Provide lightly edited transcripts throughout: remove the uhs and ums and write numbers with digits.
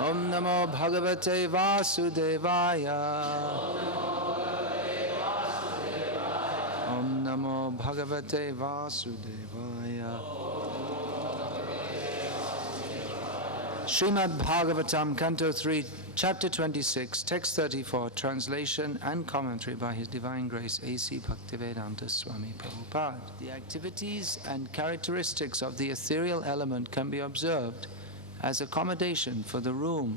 Om Namo Bhagavate Vasudevaya. Om Namo Bhagavate Vasudevaya. Srimad Bhagavatam, Canto 3, Chapter 26, Text 34, Translation and Commentary by His Divine Grace A.C. Bhakti Vikas Swami Prabhupada. The activities and characteristics of the ethereal element can be observed as accommodation for the room,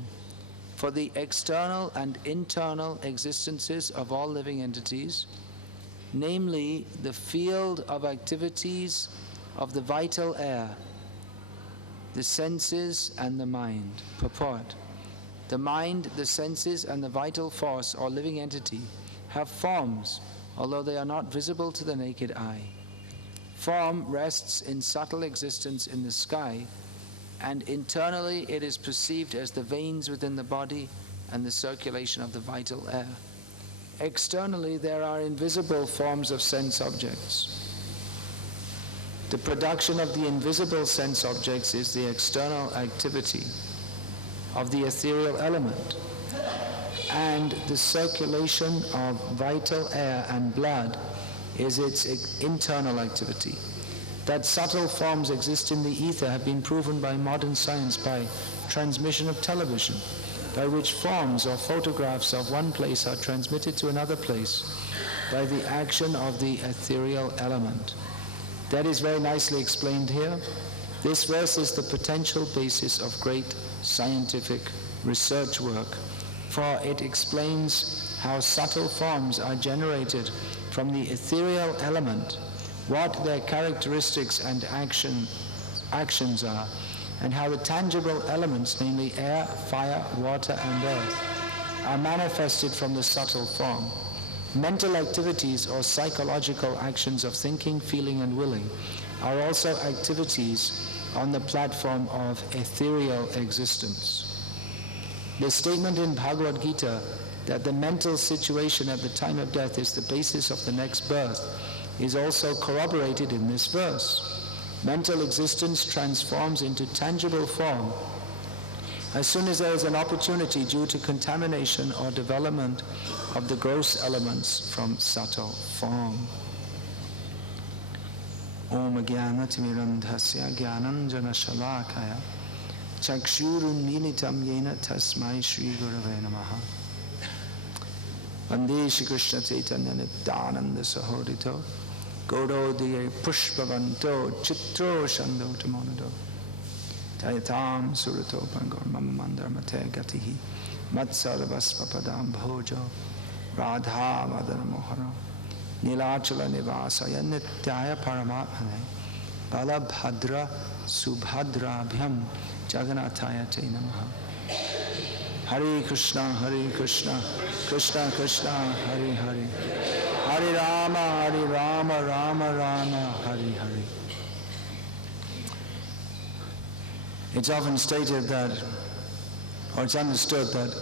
for the external and internal existences of all living entities, namely the field of activities of the vital air, the senses and the mind. Purport. The mind, the senses and the vital force or living entity have forms, although they are not visible to the naked eye. Form rests in subtle existence in the sky, and internally it is perceived as the veins within the body and the circulation of the vital air. Externally there are invisible forms of sense objects. The production of the invisible sense objects is the external activity of the ethereal element, and the circulation of vital air and blood is its internal activity. That subtle forms exist in the ether have been proven by modern science by transmission of television, by which forms or photographs of one place are transmitted to another place by the action of the ethereal element. That is very nicely explained here. This verse is the potential basis of great scientific research work, for it explains how subtle forms are generated from the ethereal element, what their characteristics and actions are, and how the tangible elements, namely air, fire, water, and earth, are manifested from the subtle form. Mental activities or psychological actions of thinking, feeling, and willing are also activities on the platform of ethereal existence. The statement in Bhagavad Gita that the mental situation at the time of death is the basis of the next birth is also corroborated in this verse. Mental existence transforms into tangible form as soon as there is an opportunity due to contamination or development of the gross elements from subtle form. Om Jnana Timirandhasya Jnananjana Shalakaya Chakshurun Militam Yena Tasmai Shri Gurave Namaha. Vande Shri Krishna Chaitanya Nityananda Sahodito Goro Diye Pushpavanto Chitro Shando Tamonado Tayatam Surato Pangor Mama Mandar Mate Gatihi Matsarvaspapadam Bhojo Radha Madana Mohara Nilachala Nivasaya Nityaya Paramatmane Balabhadra Subhadrabhyam Jagannathaya Te Namaha. Hare Krishna, Krishna Krishna, Hare Hare, Hare Rama, Rama Rama, Hare Hare. It's often stated that, or it's understood that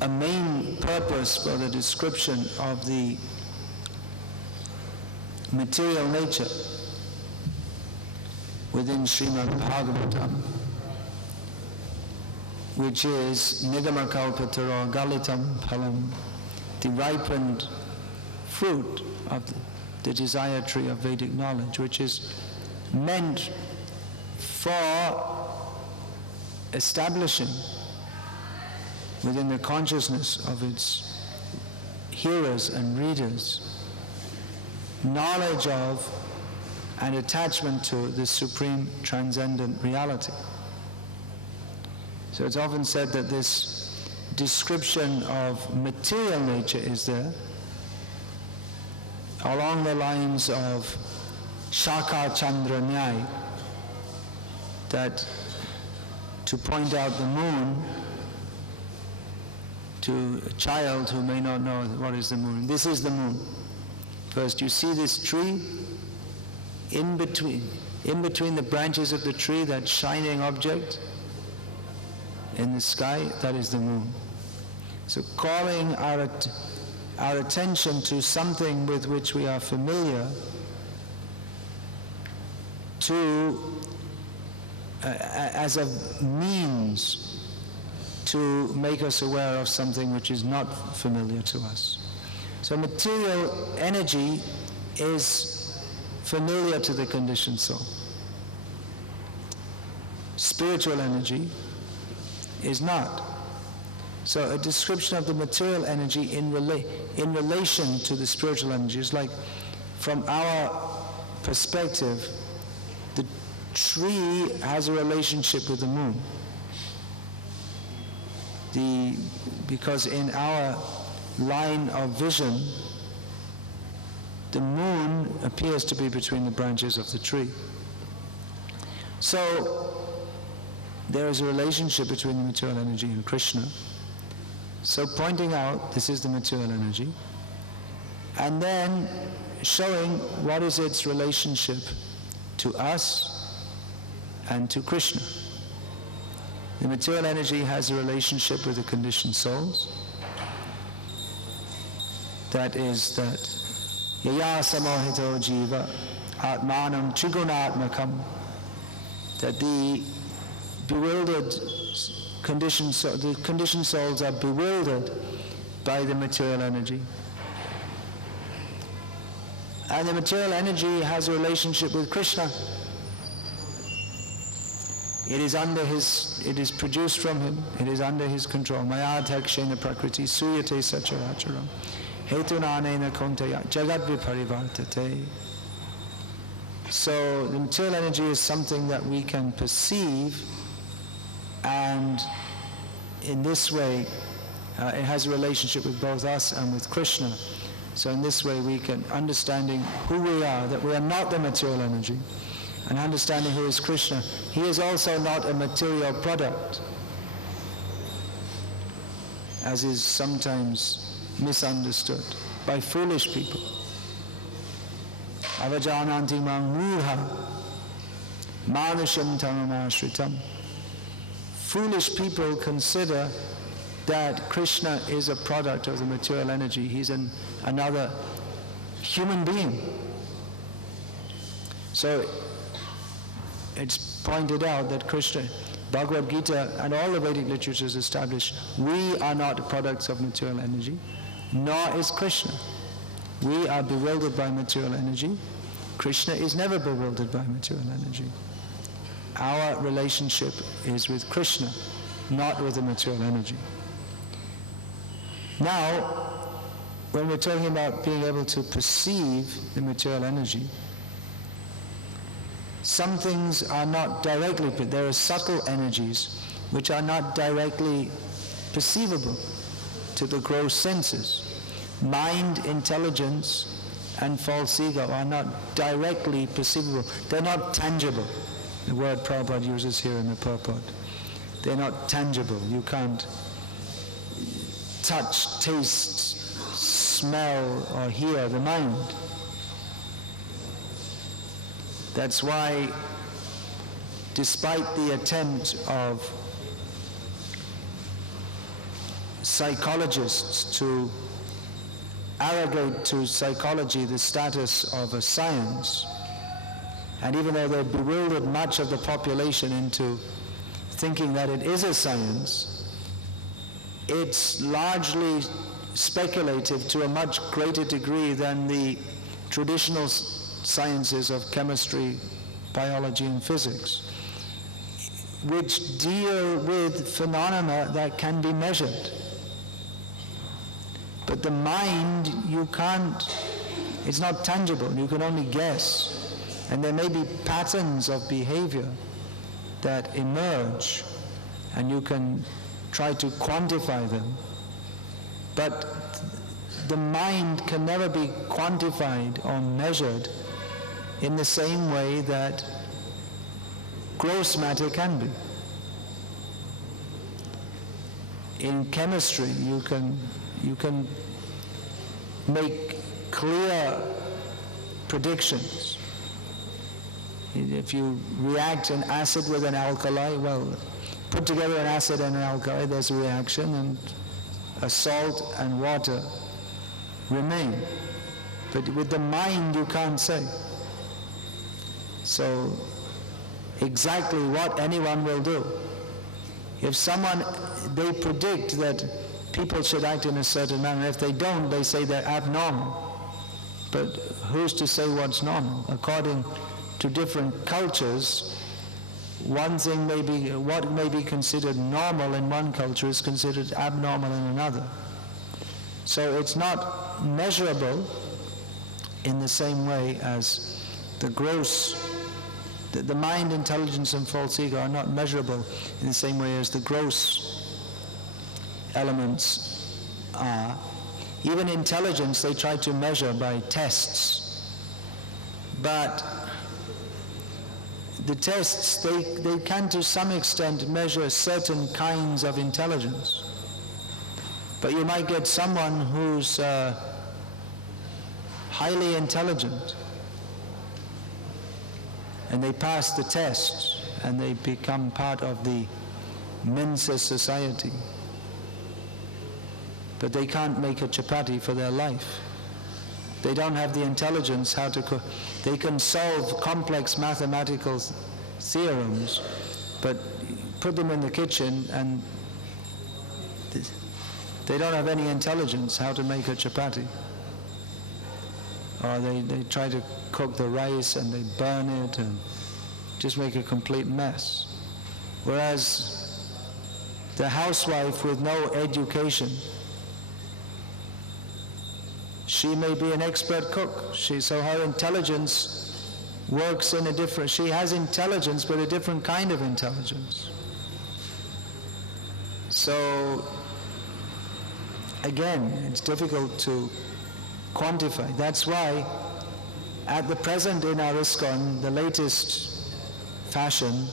a main purpose for the description of the material nature within Srimad Bhagavatam, which is Nigamakalpataro Galitam Phalam, the ripened fruit of the desire tree of Vedic knowledge, which is meant for establishing within the consciousness of its hearers and readers knowledge of and attachment to the supreme transcendent reality. So it's often said that this description of material nature is there along the lines of Shaka Chandra Nyai, that to point out the moon to a child who may not know what is the moon. This is the moon. First, you see this tree, in between the branches of the tree, that shining object in the sky, that is the moon. So calling our attention to something with which we are familiar, to as a means to make us aware of something which is not familiar to us. So material energy is familiar to the conditioned soul. Spiritual energy is not. So a description of the material energy in relation to the spiritual energy is like, from our perspective, the tree has a relationship with the moon. Because in our line of vision, the moon appears to be between the branches of the tree. So there is a relationship between the material energy and Krishna. So pointing out this is the material energy, and then showing what is its relationship to us and to Krishna. The material energy has a relationship with the conditioned souls. That is that yaya samohito jiva atmanam trigunatmakam, that the bewildered conditioned souls are bewildered by the material energy. And the material energy has a relationship with Krishna. It is produced from him, it is under his control. Maya dhakshena prakriti suyate sacharacharam hetunanena konteya jagat viparivartate. So the material energy is something that we can perceive, and in this way it has a relationship with both us and with Krishna. So in this way we can, understanding who we are, that we are not the material energy, and understanding who is Krishna, he is also not a material product, as is sometimes misunderstood by foolish people. Avajananti mang murha manusham tamamashritam. Foolish people consider that Krishna is a product of the material energy. He's another human being. So it's pointed out that Krishna, Bhagavad Gita and all the Vedic literatures establish we are not products of material energy, nor is Krishna. We are bewildered by material energy. Krishna is never bewildered by material energy. Our relationship is with Krishna, not with the material energy. Now, when we're talking about being able to perceive the material energy, some things are not directly, but there are subtle energies which are not directly perceivable to the gross senses. Mind, intelligence, and false ego are not directly perceivable. They're not tangible. The word Prabhupada uses here in the purport. They're not tangible. You can't touch, taste, smell, or hear the mind. That's why, despite the attempt of psychologists to arrogate to psychology the status of a science, and even though they've bewildered much of the population into thinking that it is a science, it's largely speculative to a much greater degree than the traditional sciences of chemistry, biology, and physics, which deal with phenomena that can be measured. But the mind, you can't, it's not tangible, you can only guess. And there may be patterns of behavior that emerge, and you can try to quantify them. But the mind can never be quantified or measured in the same way that gross matter can be. In chemistry, you can make clear predictions. If you react an acid with an alkali, well, put together an acid and an alkali, there's a reaction, and a salt and water remain. But with the mind, you can't say. So exactly what anyone will do. If someone, they predict that people should act in a certain manner. If they don't, they say they're abnormal. But who's to say what's normal? According to different cultures, one thing may be, what may be considered normal in one culture is considered abnormal in another. So it's not measurable in the same way as the gross, the mind, intelligence, and false ego are not measurable in the same way as the gross elements are. Even intelligence they try to measure by tests. But the tests, they can to some extent measure certain kinds of intelligence. But you might get someone who's highly intelligent, and they pass the test, and they become part of the Mensa society. But they can't make a chapati for their life. They don't have the intelligence how to they can solve complex mathematical theorems, but put them in the kitchen and they don't have any intelligence how to make a chapati. Or they try to cook the rice and they burn it and just make a complete mess. Whereas the housewife with no education, she may be an expert cook. So her intelligence works in a different, she has intelligence, but a different kind of intelligence. So, again, it's difficult to quantify. That's why, at the present in our ISKCON, the latest fashion,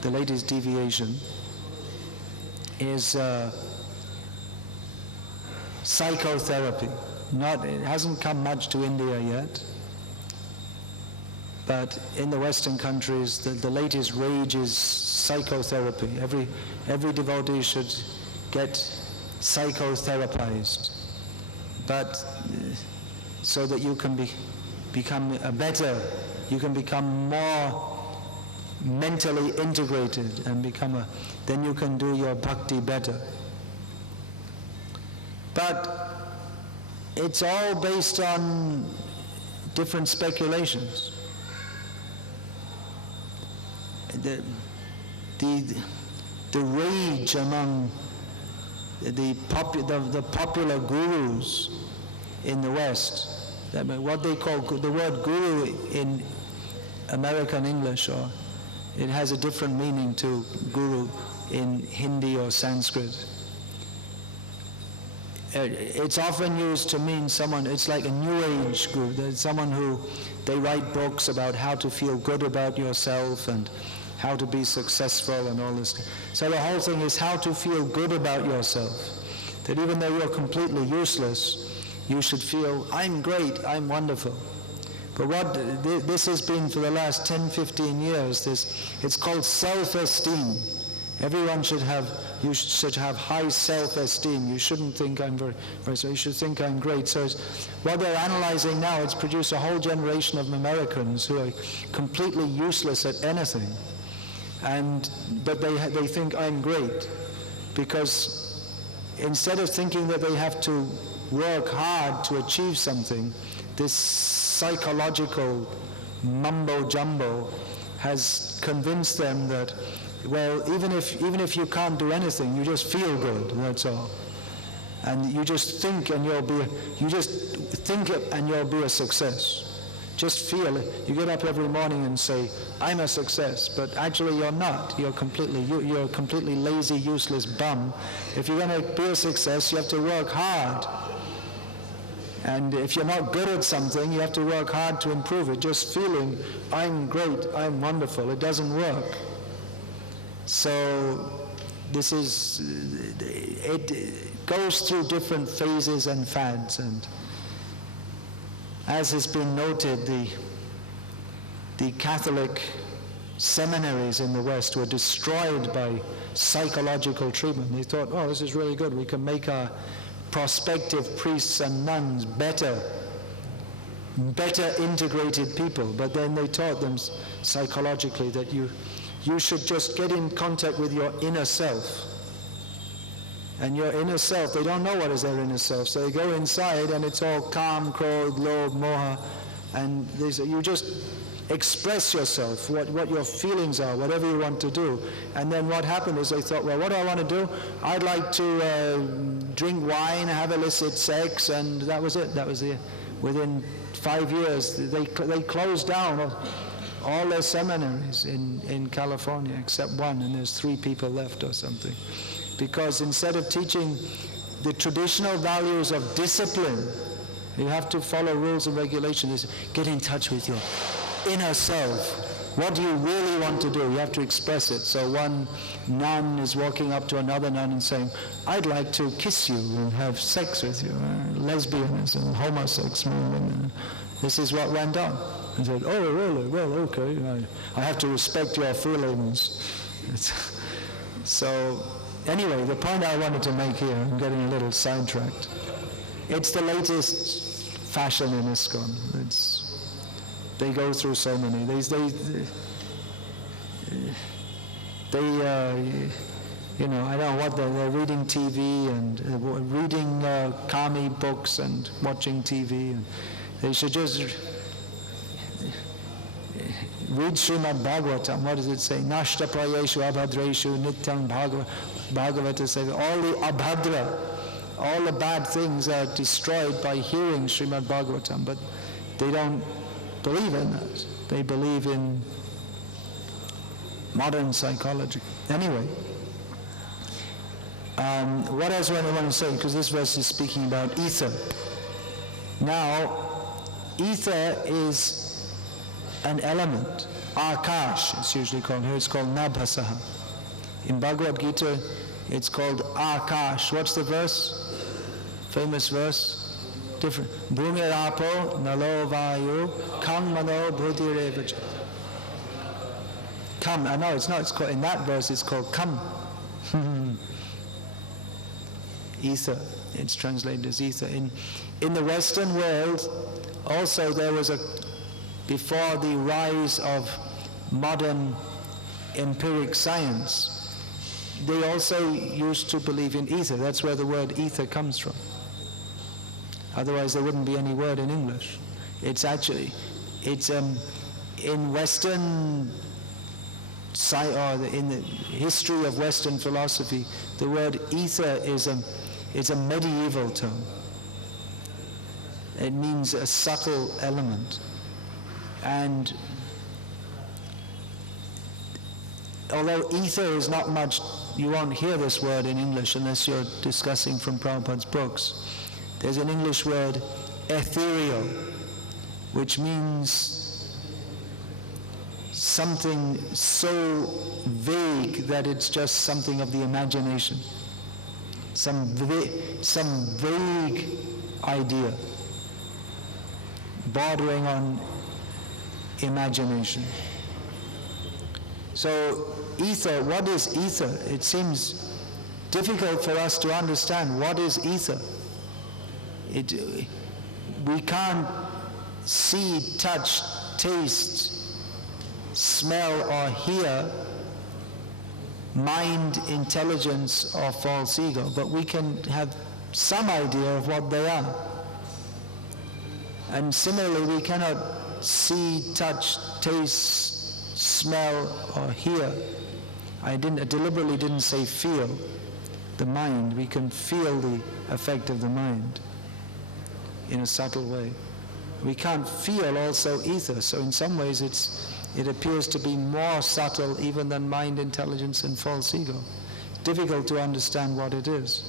the latest deviation, is psychotherapy. It hasn't come much to India yet, but in the Western countries, the latest rage is psychotherapy. Every devotee should get psychotherapized, but so that you can become you can become more mentally integrated and then you can do your bhakti better. But it's all based on different speculations. The rage among the popular gurus in the West, what they call the word guru in American English, or it has a different meaning to guru in Hindi or Sanskrit. It's often used to mean someone, it's like a new age guru. There's someone who, they write books about how to feel good about yourself and how to be successful and all this. So the whole thing is how to feel good about yourself. That even though you're completely useless, you should feel, I'm great, I'm wonderful. But what this has been for the last 10, 15 years, it's called self-esteem. Everyone should have high self-esteem. You shouldn't think I'm so you should think I'm great. So what they're analyzing now, it's produced a whole generation of Americans who are completely useless at anything. But they think I'm great, because instead of thinking that they have to work hard to achieve something, this psychological mumbo-jumbo has convinced them that, well, even if you can't do anything, you just feel good, that's all. And you just think and you'll be a success. Just feel it. You get up every morning and say, I'm a success, but actually you're not. You're a completely lazy, useless bum. If you're going to be a success, you have to work hard. And if you're not good at something, you have to work hard to improve it. Just feeling, I'm great, I'm wonderful, it doesn't work. So it goes through different phases and fads, and as has been noted, the Catholic seminaries in the West were destroyed by psychological treatment. They thought, oh, this is really good, we can make our prospective priests and nuns better better integrated people, but then they taught them psychologically that you should just get in contact with your inner self. And your inner self, they don't know what is their inner self, so they go inside and it's all calm, krodh, lobh, moha, and they say, you just express yourself, what your feelings are, whatever you want to do. And then what happened is they thought, well, what do I want to do? I'd like to drink wine, have illicit sex, and that was it. That was it. Within 5 years, they closed down all their seminaries in California, except one, and there's 3 people left or something. Because instead of teaching the traditional values of discipline, you have to follow rules and regulations. Get in touch with your inner self. What do you really want to do? You have to express it. So one nun is walking up to another nun and saying, I'd like to kiss you and have sex with you. Lesbianism, homosexuality. This is what went on. I said, oh, really? Well, okay. I have to respect your feelings. So, anyway, the point I wanted to make here, I'm getting a little sidetracked. It's the latest fashion in ISKCON. They go through so many. You know, I don't know what they're reading TV and reading kami books and watching TV. And they should just read Srimad Bhagavatam. What does it say? Nashta prayeshu abhadreshu nityam Bhagavata says all the abhadra, all the bad things are destroyed by hearing Srimad Bhagavatam, but they don't believe in that. They believe in modern psychology. Anyway, what else do I want to say? Because this verse is speaking about ether. Now, ether is an element. Akash, it's usually called. Here it's called Nabhasaha. In Bhagavad Gita, it's called Akash. What's the verse? Famous verse? Different. Bhumirapo nalo vayu kam mano buddhirevacha. Come. I know it's not. It's called, in that verse it's called come. Ether. It's translated as ether. In the Western world, also there was before the rise of modern empiric science, they also used to believe in ether. That's where the word ether comes from. Otherwise there wouldn't be any word in English. It's in Western or in the history of Western philosophy, the word ether is a medieval term. It means a subtle element. And although ether is not much, you won't hear this word in English unless you're discussing from Prabhupada's books. There's an English word, ethereal, which means something so vague that it's just something of the imagination. Some vague idea, bordering on imagination. So ether, what is ether? It seems difficult for us to understand what is ether. We can't see, touch, taste, smell or hear mind, intelligence or false ego, but we can have some idea of what they are. And similarly, we cannot see, touch, taste, smell or hear. I deliberately didn't say feel the mind. We can feel the effect of the mind in a subtle way. We can't feel also ether, so in some ways it appears to be more subtle even than mind, intelligence and false ego. It's difficult to understand what it is.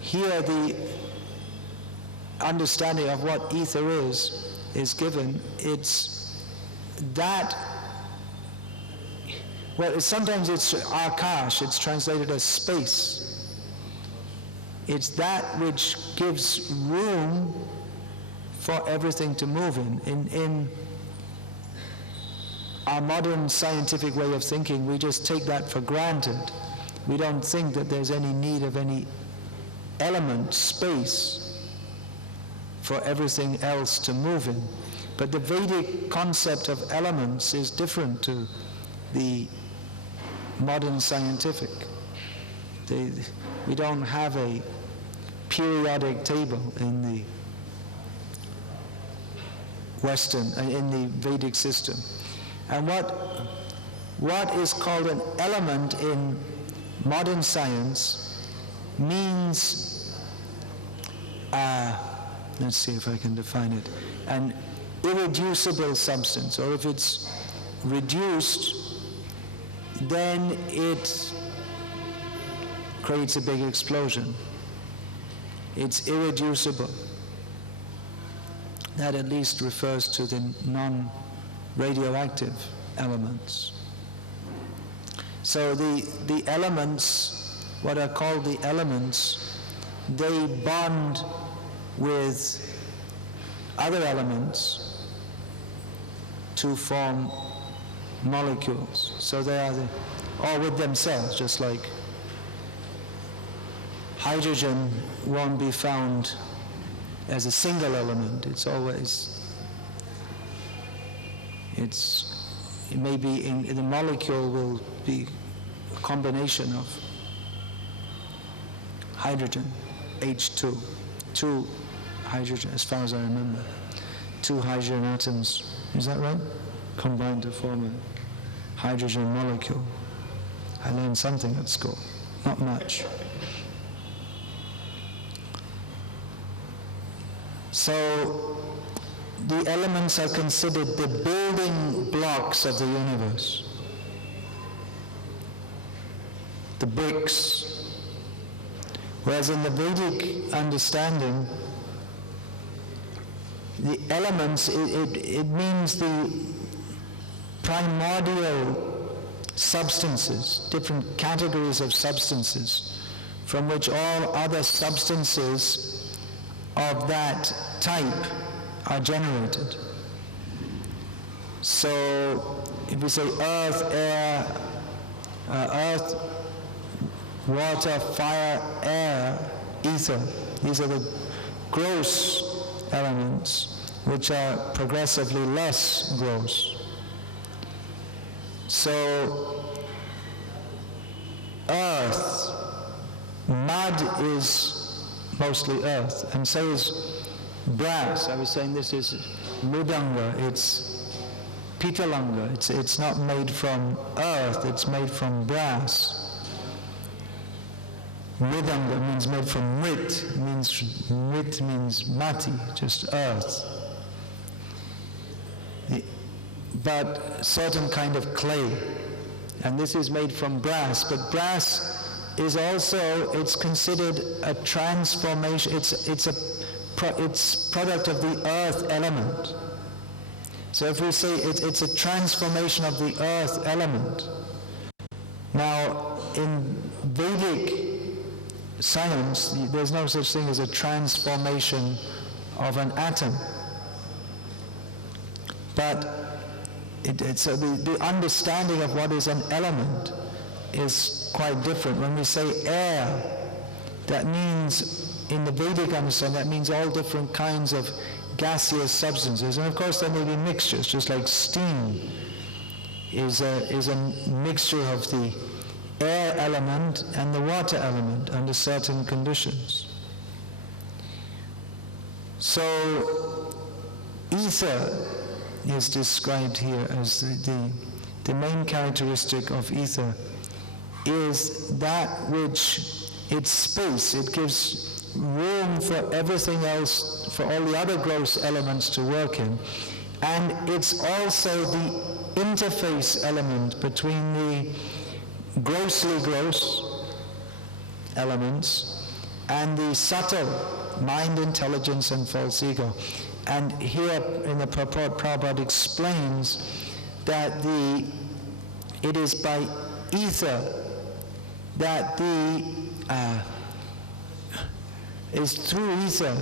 Here the understanding of what ether is given. It's that, well, sometimes it's akash, it's translated as space. It's that which gives room for everything to move in our modern scientific way of thinking, we just take that for granted. We don't think that there's any need of any element, space, for everything else to move in. But the Vedic concept of elements is different to the modern scientific. We don't have a periodic table in the in the Vedic system. And what is called an element in modern science means, let's see if I can define it, an irreducible substance, or if it's reduced, then it creates a big explosion. It's irreducible. That at least refers to the non-radioactive elements. So the elements, what are called the elements, they bond with other elements to form molecules. So they are or with themselves, just like hydrogen won't be found as a single element. It may be in the molecule will be a combination of hydrogen, H2, two hydrogen, as far as I remember, two hydrogen atoms, is that right? Combined to form a hydrogen molecule. I learned something at school, not much. So the elements are considered the building blocks of the universe, the bricks. Whereas in the Vedic understanding, the elements, it means the primordial substances, different categories of substances, from which all other substances of that type are generated. So if we say earth, air, earth, water, fire, air, ether, these are the gross elements which are progressively less gross. So earth, mud is mostly earth, and so is brass. I was saying this is mridanga, it's pitalanga, it's not made from earth, it's made from brass. Mridanga means made from mrit means mati, just earth. But certain kind of clay, and this is made from brass, but brass is also, it's considered a transformation, it's product of the earth element. So if we say it's a transformation of the earth element. Now, in Vedic science, there's no such thing as a transformation of an atom. But so the understanding of what is an element is quite different. When we say air, that means, in the Vedic understanding, that means all different kinds of gaseous substances. And of course there may be mixtures, just like steam is a mixture of the air element and the water element under certain conditions. So ether is described here as the main characteristic of ether is that which it's space, it gives room for everything else, for all the other gross elements to work in, and it's also the interface element between the grossly gross elements and the subtle mind, intelligence, and false ego. And here in the purport, Prabhupada explains that it is by ether that is through ether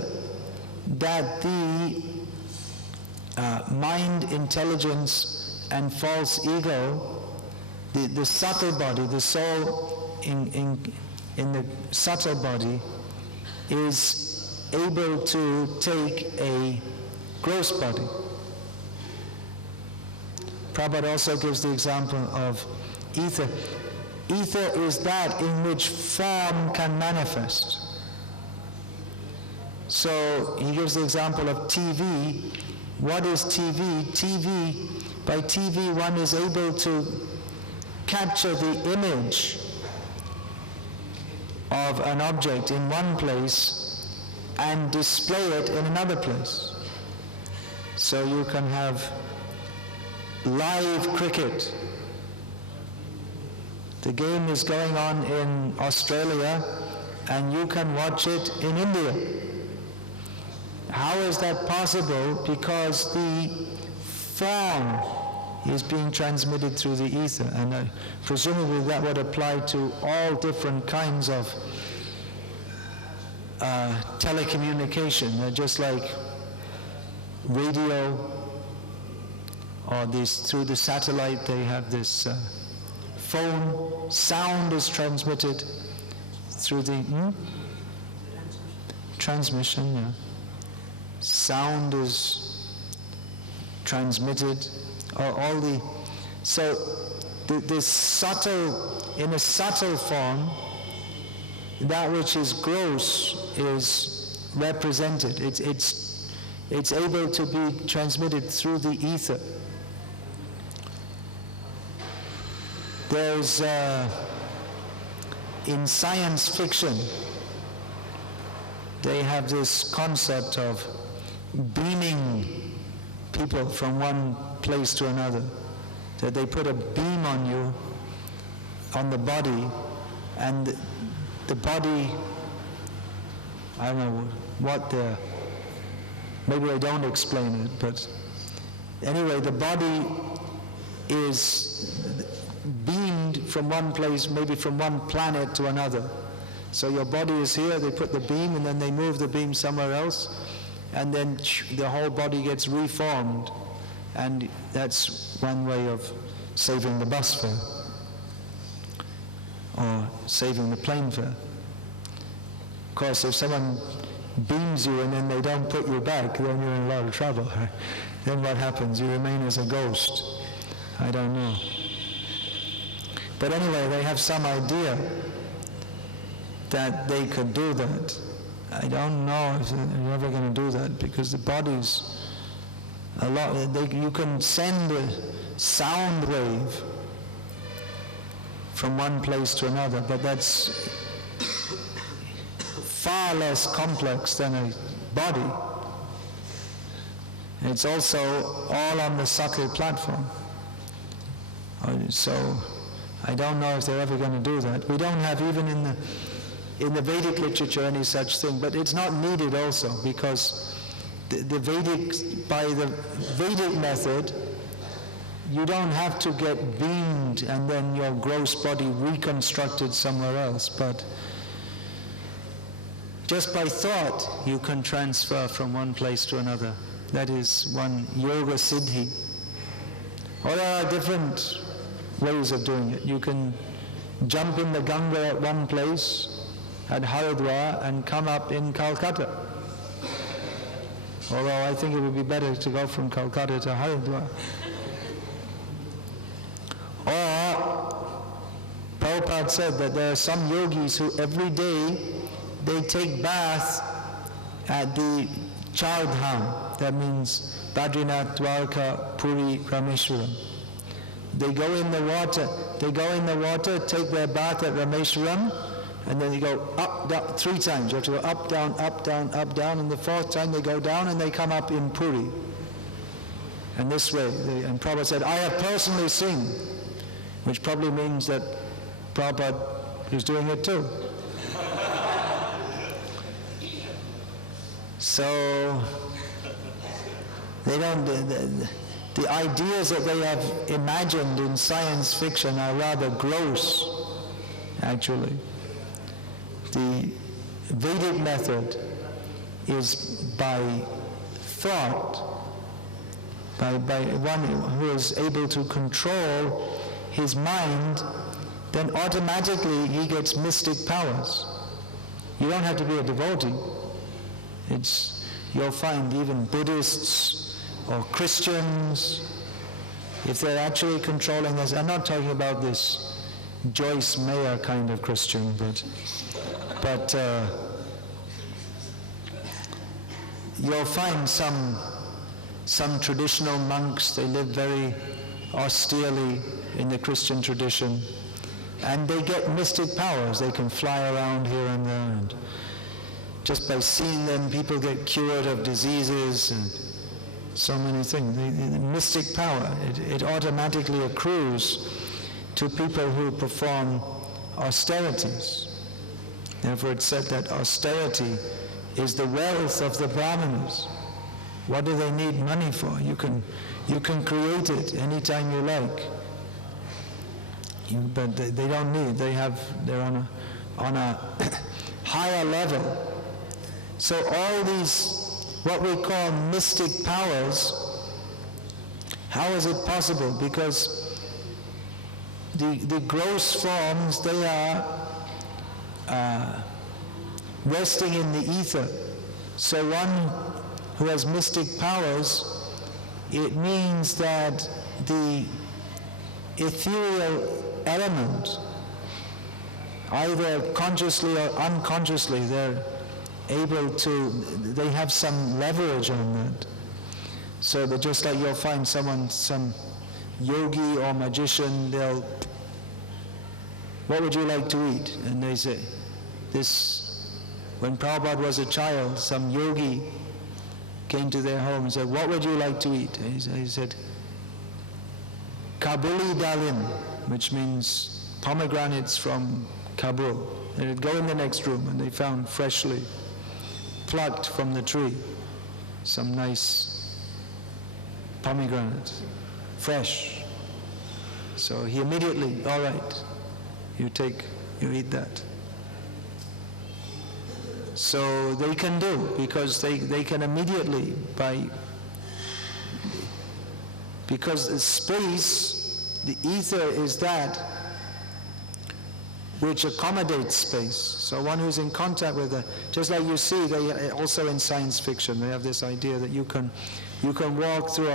that the mind, intelligence, and false ego, the subtle body, the soul in the subtle body, is able to take a gross body. Prabhupada also gives the example of ether. Ether is that in which form can manifest. So he gives the example of TV. What is TV? By TV one is able to capture the image of an object in one place and display it in another place. So you can have live cricket. The game is going on in Australia and you can watch it in India. How is that possible? Because the form is being transmitted through the ether, and presumably that would apply to all different kinds of telecommunication, just like radio, or through the satellite they have this phone. Sound is transmitted through the transmission. Yeah. Sound is transmitted. So this subtle, in a subtle form, that which is gross is represented. It's able to be transmitted through the ether. There's in science fiction, they have this concept of beaming people from one place to another, that they put a beam on you, on the body, and the body, I don't know what maybe I don't explain it, but anyway, the body is beamed from one place, maybe from one planet to another. So your body is here, they put the beam, and then they move the beam somewhere else, and then the whole body gets reformed. And that's one way of saving the bus fare, or saving the plane fare. Of course, if someone beams you and then they don't put you back, then you're in a lot of trouble. Right? Then what happens? You remain as a ghost. I don't know. But anyway, they have some idea that they could do that. I don't know if they're ever going to do that, because the body's a lot. You can send a sound wave from one place to another, but that's far less complex than a body. It's also all on the subtle platform. So I don't know if they're ever going to do that. We don't have even in the Vedic literature any such thing, but it's not needed also, because by the Vedic method, you don't have to get beamed and then your gross body reconstructed somewhere else, but just by thought you can transfer from one place to another. That is one yoga siddhi. Or there are different ways of doing it. You can jump in the Ganga at one place, at Haridwar, and come up in Calcutta. Although I think it would be better to go from Calcutta to Haridwar. Or, Prabhupada said that there are some yogis who every day they take bath at the Chardham. That means Badrinath, Dwarka, Puri, Rameshwaram. They go in the water, take their bath at Rameshwaram, and then they go up, down, 3 times. You have to go up, down, up, down, up, down, and the 4th time they go down and they come up in Puri. And this way, and Prabhupada said, I have personally seen, which probably means that Prabhupada is doing it too. So, they don't, the ideas that they have imagined in science fiction are rather gross, actually. The Vedic method is by thought, by one who is able to control his mind, then automatically he gets mystic powers. You don't have to be a devotee. You'll find even Buddhists or Christians, if they're actually controlling this, I'm not talking about this Joyce Meyer kind of Christian, but you'll find some traditional monks, they live very austerely in the Christian tradition, and they get mystic powers. They can fly around here and there, and just by seeing them, people get cured of diseases and so many things. The mystic power, it automatically accrues to people who perform austerities. Therefore it's said that austerity is the wealth of the Brahmanas. What do they need money for? You can create it anytime you like. But they don't need. They're on a higher level. So all these, what we call mystic powers, how is it possible? Because the gross forms, they are resting in the ether. So one who has mystic powers, it means that the ethereal element, either consciously or unconsciously, they have some leverage on that. So that just like you'll find some yogi or magician, what would you like to eat? And they say, when Prabhupada was a child, some yogi came to their home and said, what would you like to eat? And he said, Kabuli Dalim, which means pomegranates from Kabul. And they'd go in the next room and they found freshly plucked from the tree some nice pomegranate, fresh. So he immediately, all right, you eat that. So they can do, because they can immediately, because the space, the ether is that which accommodates space. So one who's in contact with it, just like you see, they also in science fiction, they have this idea that you can walk through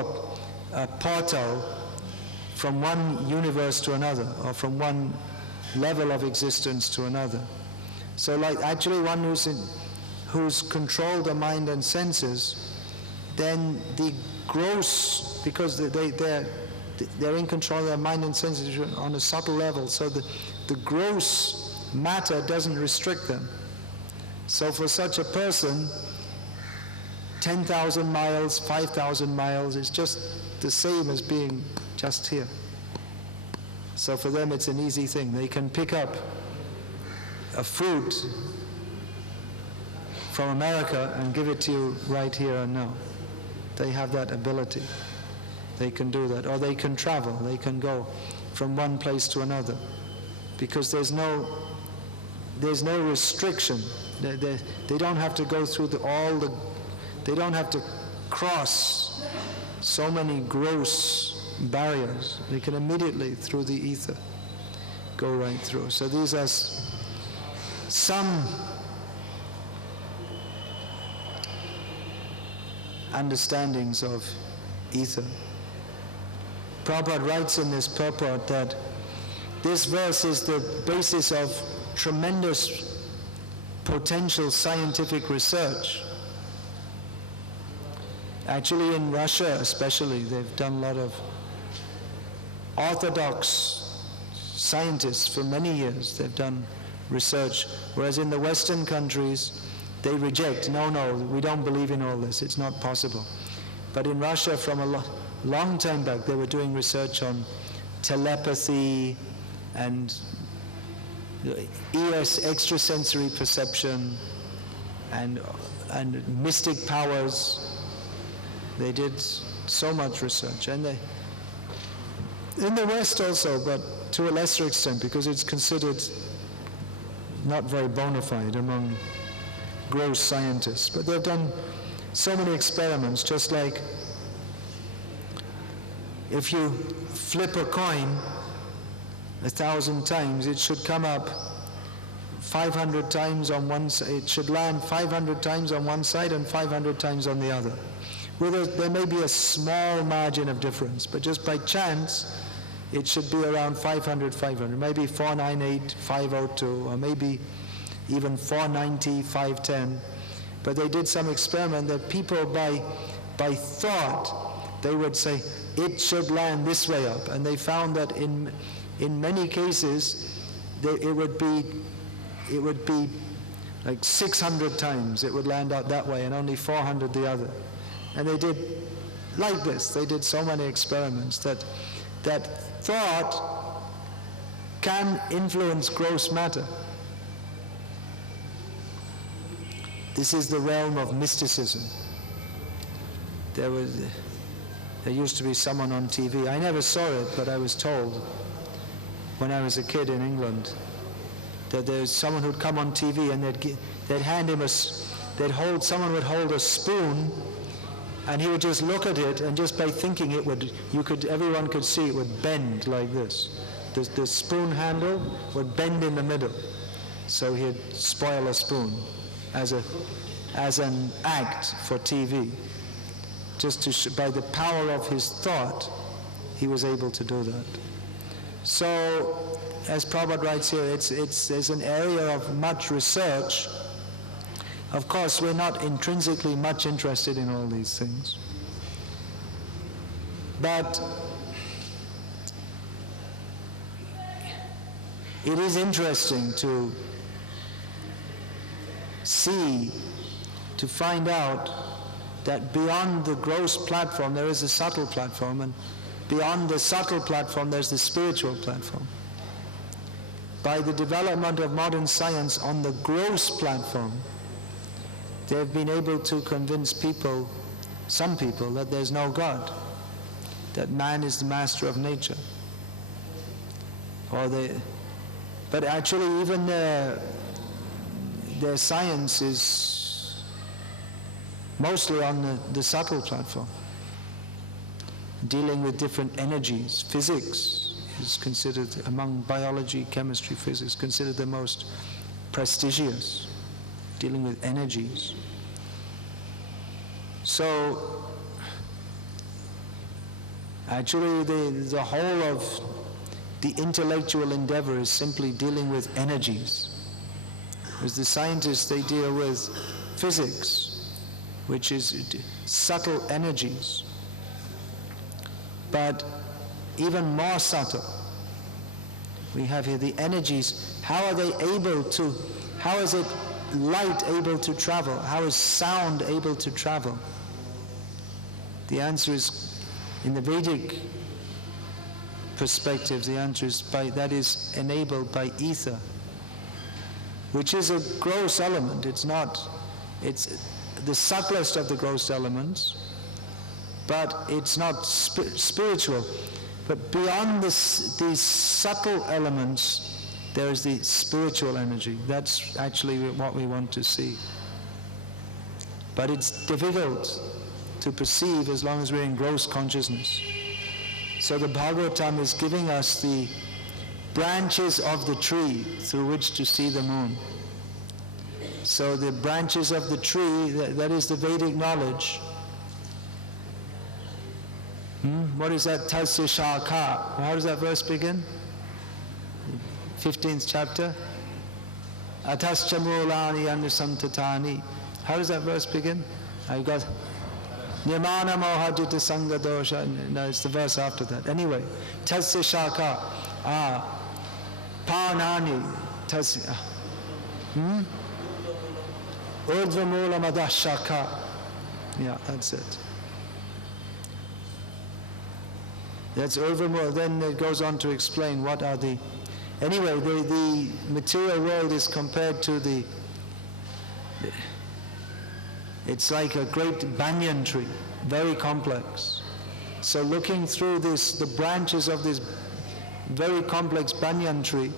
a portal from one universe to another, or from one level of existence to another. So like actually one who's controlled the mind and senses, then the gross, because they're in control of their mind and senses on a subtle level, so the gross matter doesn't restrict them. So for such a person, 10,000 miles, 5,000 miles is just the same as being just here. So for them it's an easy thing. They can pick up a fruit from America and give it to you right here and now. They have that ability. They can do that. Or they can travel. They can go from one place to another. Because there's no restriction. They don't have to go through they don't have to cross so many gross barriers. They can immediately, through the ether, go right through. So these are some understandings of ether. Prabhupada writes in this purport that this verse is the basis of tremendous potential scientific research. Actually in Russia especially, they've done a lot of orthodox scientists for many years. They've done research, whereas in the Western countries, they reject, no, we don't believe in all this, it's not possible. But in Russia, from a long time back, they were doing research on telepathy and extrasensory perception and mystic powers. They did so much research. And in the West also, but to a lesser extent, because it's considered not very bona fide among gross scientists. But they've done so many experiments, just like if you flip a coin 1,000 times, it should come up 500 times on one side. It should land 500 times on one side and 500 times on the other. There may be a small margin of difference, but just by chance, it should be around 500, 500. Maybe 498, 502, or maybe even 490, 510. But they did some experiment that people by thought, they would say, it should land this way up. And they found that in many cases, it would be like 600 times it would land out that way and only 400 the other. And they did like this. They did so many experiments that thought can influence gross matter. This is the realm of mysticism. There used to be someone on TV. I never saw it, but I was told when I was a kid in England that there's someone who'd come on TV and they'd hand him someone would hold a spoon, and he would just look at it, and just by thinking everyone could see it would bend like this. The spoon handle would bend in the middle, so he'd spoil a spoon as an act for TV. Just by the power of his thought, he was able to do that. So, as Prabhupada writes here, it's an area of much research. Of course, we're not intrinsically much interested in all these things. But it is interesting to find out that beyond the gross platform there is a subtle platform, and beyond the subtle platform there's the spiritual platform. By the development of modern science on the gross platform, they've been able to convince some people, that there's no God, that man is the master of nature. But actually even their science is mostly on the subtle platform, dealing with different energies. Physics is considered, among biology, chemistry, physics, considered the most prestigious, dealing with energies. So actually the whole of the intellectual endeavor is simply dealing with energies. As the scientists, they deal with physics, which is subtle energies. But even more subtle, we have here the energies. How are they how is it light able to travel? How is sound able to travel? The answer is, in the Vedic perspective, the answer is that is enabled by ether, which is a gross element. It's the subtlest of the gross elements, but it's not spiritual. But beyond these subtle elements, there is the spiritual energy. That's actually what we want to see. But it's difficult to perceive as long as we're in gross consciousness. So the Bhagavatam is giving us the branches of the tree through which to see the moon. So the branches of the tree, that is the Vedic knowledge. What is that? Tasya Shaka. How does that verse begin? 15th chapter. Atascha mulani anusantatani. How does that verse begin? I've got Nirmana mohajita sangha dosha. No, it's the verse after that. Anyway, Tasya Shaka. Parnani. Tasya. Urdhva mula madah shaka. Yeah, that's it. That's over. Then it goes on to explain what are the... Anyway, the material world is compared to it's like a great banyan tree, very complex. So looking through the branches of this very complex banyan tree,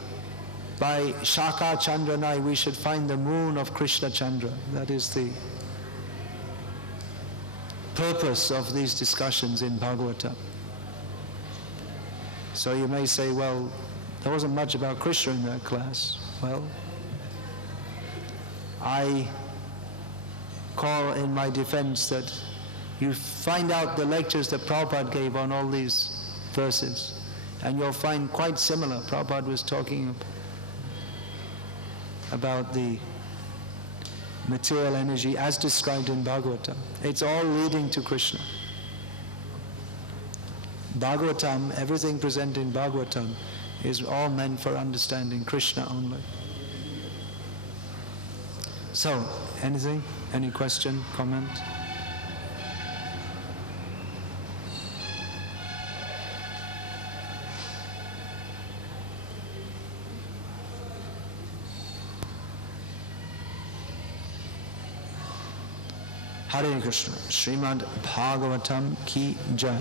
by Shaka Chandranai, we should find the moon of Krishna Chandra. That is the purpose of these discussions in Bhagavatam. So you may say, well, there wasn't much about Krishna in that class. Well, I call in my defense that you find out the lectures that Prabhupada gave on all these verses, and you'll find quite similar. Prabhupada was talking about the material energy as described in Bhagavatam. It's all leading to Krishna. Bhagavatam, everything present in Bhagavatam is all meant for understanding Krishna only. So, anything? Any question, comment? Hare Krishna. Srimad Bhagavatam ki jai.